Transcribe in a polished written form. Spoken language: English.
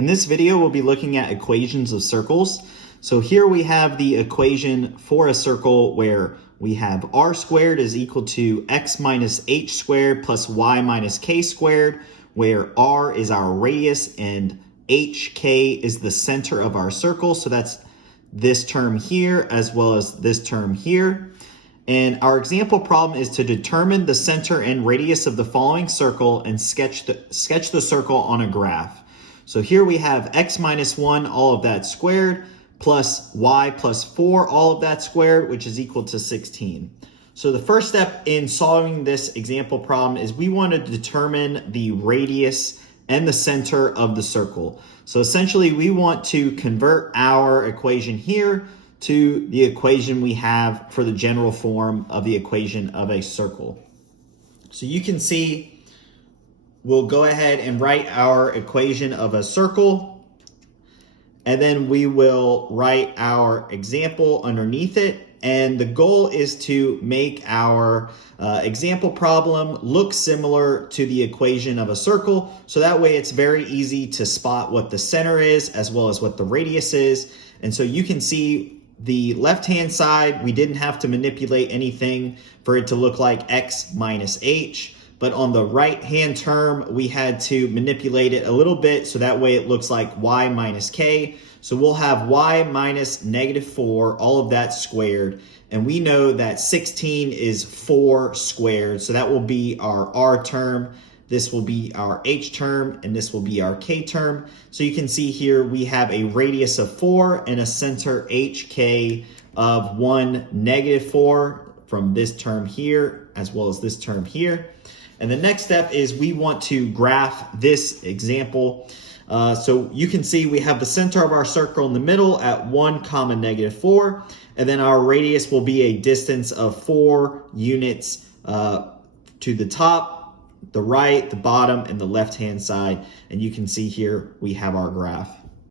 In this video, we'll be looking at equations of circles. So here we have the equation for a circle where we have r squared is equal to x minus h squared plus y minus k squared, where r is our radius and hk is the center of our circle. So that's this term here as well as this term here. And our example problem is to determine the center and radius of the following circle and sketch the circle on a graph. So here we have x minus 1, all of that squared, plus y plus 4, all of that squared, which is equal to 16. So the first step in solving this example problem is we want to determine the radius and the center of the circle. So essentially we want to convert our equation here to the equation we have for the general form of the equation of a circle. So you can see we'll go ahead and write our equation of a circle, and then we will write our example underneath it. And the goal is to make our example problem look similar to the equation of a circle. So that way it's very easy to spot what the center is as well as what the radius is. And so you can see the left-hand side, we didn't have to manipulate anything for it to look like x minus h. But on the right-hand term, we had to manipulate it a little bit so that way it looks like y minus k. So we'll have y minus negative 4, all of that squared. And we know that 16 is 4 squared. So that will be our r term. This will be our h term, and this will be our k term. So you can see here we have a radius of 4 and a center hk of 1, negative 4 from this term here as well as this term here. And the next step is we want to graph this example. So you can see we have the center of our circle in the middle at 1, negative 4. And then our radius will be a distance of 4 units to the top, the right, the bottom, and the left-hand side. And you can see here we have our graph.